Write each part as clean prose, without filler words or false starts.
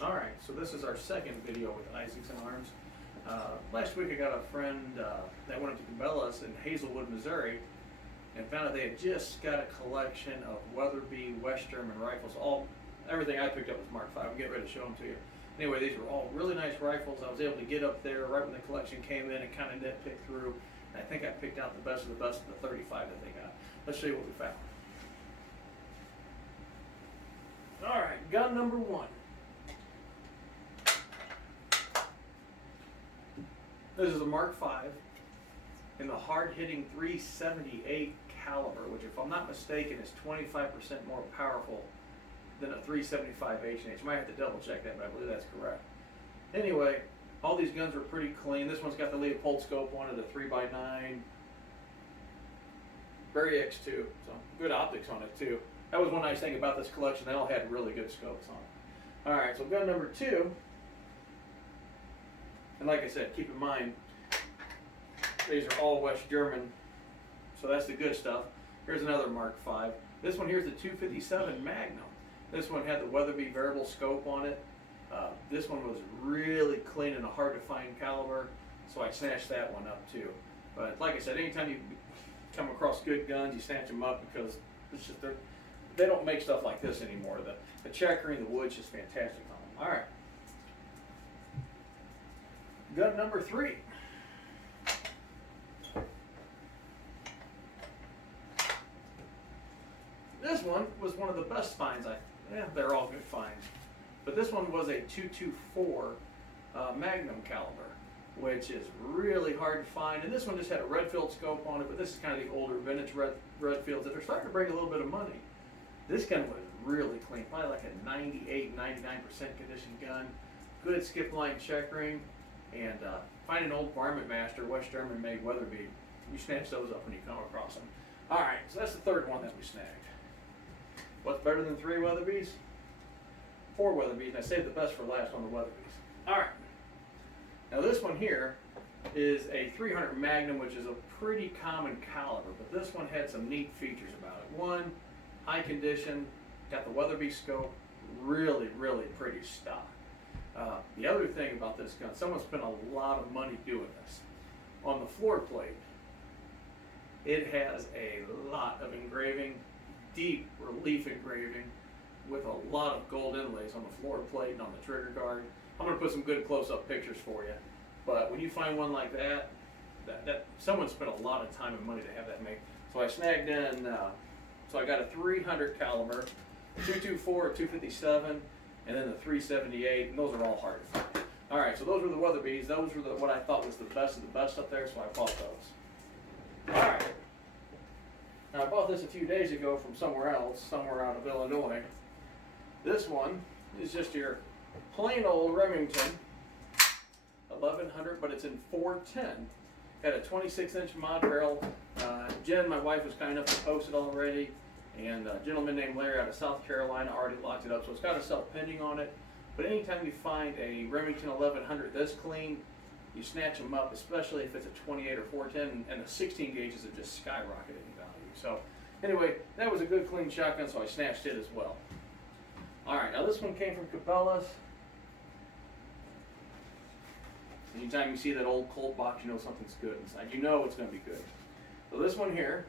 Alright, so this is our second video with Isaacson Arms. Last week I got a friend that went up to Cabela's in Hazelwood, Missouri, and found out they had just got a collection of Weatherby West German rifles. Everything I picked up was Mark V. I'm getting ready to show them to you. Anyway, these were all really nice rifles. I was able to get up there right when the collection came in and kind of nitpick through. And I think I picked out the best of the best of the 35 that they got. Let's show you what we found. Alright, gun number one. This is a Mark V in the hard-hitting 378 caliber, which, if I'm not mistaken, is 25% more powerful than a 375 H&H. Might have to double check that, but I believe that's correct. Anyway, all these guns were pretty clean. This one's got the Leopold scope on it, a 3x9, very X2, so good optics on it too. That was one nice thing about this collection. They all had really good scopes on it. All right, so gun number two. And like I said, keep in mind, these are all West German, so that's the good stuff. Here's another Mark V. This one here is the 257 Magnum. This one had the Weatherby variable scope on it. This one was really clean and a hard to find caliber, so I snatched that one up too. But like I said, anytime you come across good guns, you snatch them up because it's just they don't make stuff like this anymore. The checkering, the wood's just fantastic on them. All right. Gun number three. This one was one of the best finds. They're all good finds. But this one was a 224 Magnum caliber, which is really hard to find. And this one just had a Redfield scope on it, but this is kind of the older vintage Redfields that are starting to bring a little bit of money. This gun was really clean, probably like a 98, 99% condition gun. Good skip line checkering. And find an old Varmint Master, West German made Weatherby. You snatch those up when you come across them. All right, so that's the third one that we snagged. What's better than 3 Weatherbys? 4 Weatherby's, and I saved the best for last on the Weatherby's. All right, now this one here is a 300 Magnum, which is a pretty common caliber, but this one had some neat features about it. One, high condition, got the Weatherby scope, really, really pretty stock. The other thing about this gun, someone spent a lot of money doing this. On the floor plate, it has a lot of engraving, deep relief engraving with a lot of gold inlays on the floor plate and on the trigger guard. I'm going to put some good close-up pictures for you. But when you find one like that someone spent a lot of time and money to have that made. So I snagged in, so I got a 300 caliber, 224, 257, and then the 378, and those are all hard to find. All right, so those were the Weatherby's. Those were what I thought was the best of the best up there, so I bought those. All right. Now, I bought this a few days ago from somewhere else, somewhere out of Illinois. This one is just your plain old Remington 1100, but it's in 410. Got a 26-inch mod barrel. Jen, my wife, was kind enough to post it already. And a gentleman named Larry out of South Carolina already locked it up, so it's got a self-pending on it. But anytime you find a Remington 1100 this clean, you snatch them up, especially if it's a 28 or 410, and the 16 gauges have just skyrocketed in value. So anyway, that was a good clean shotgun, so I snatched it as well. All right, now this one came from Cabela's. Anytime you see that old Colt box, you know something's good inside. You know it's going to be good. So this one here,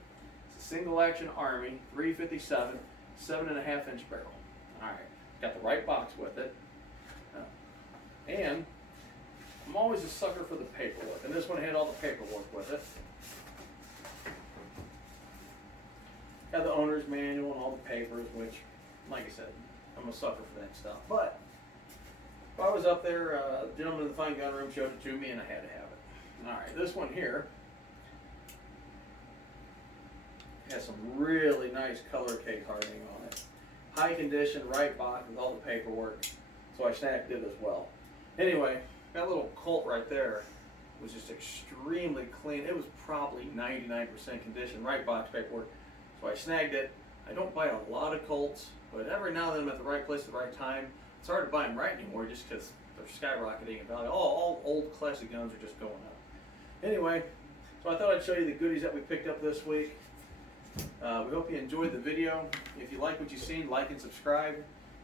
Single Action Army, 357, 7.5-inch barrel. All right, got the right box with it. And I'm always a sucker for the paperwork, and this one had all the paperwork with it. Got the owner's manual and all the papers, which, like I said, I'm a sucker for that stuff. But if I was up there, a gentleman in the fine gun room showed it to me, and I had to have it. All right, this one here has some really nice color case hardening on it. High condition, right box with all the paperwork, so I snagged it as well. Anyway, that little Colt right there was just extremely clean. It was probably 99% condition, right box paperwork, so I snagged it. I don't buy a lot of Colts, but every now and then I'm at the right place at the right time. It's hard to buy them right anymore just because they're skyrocketing in value. All old classic guns are just going up. Anyway, so I thought I'd show you the goodies that we picked up this week. We hope you enjoyed the video. If you like what you've seen, like and subscribe.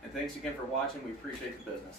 And thanks again for watching. We appreciate the business.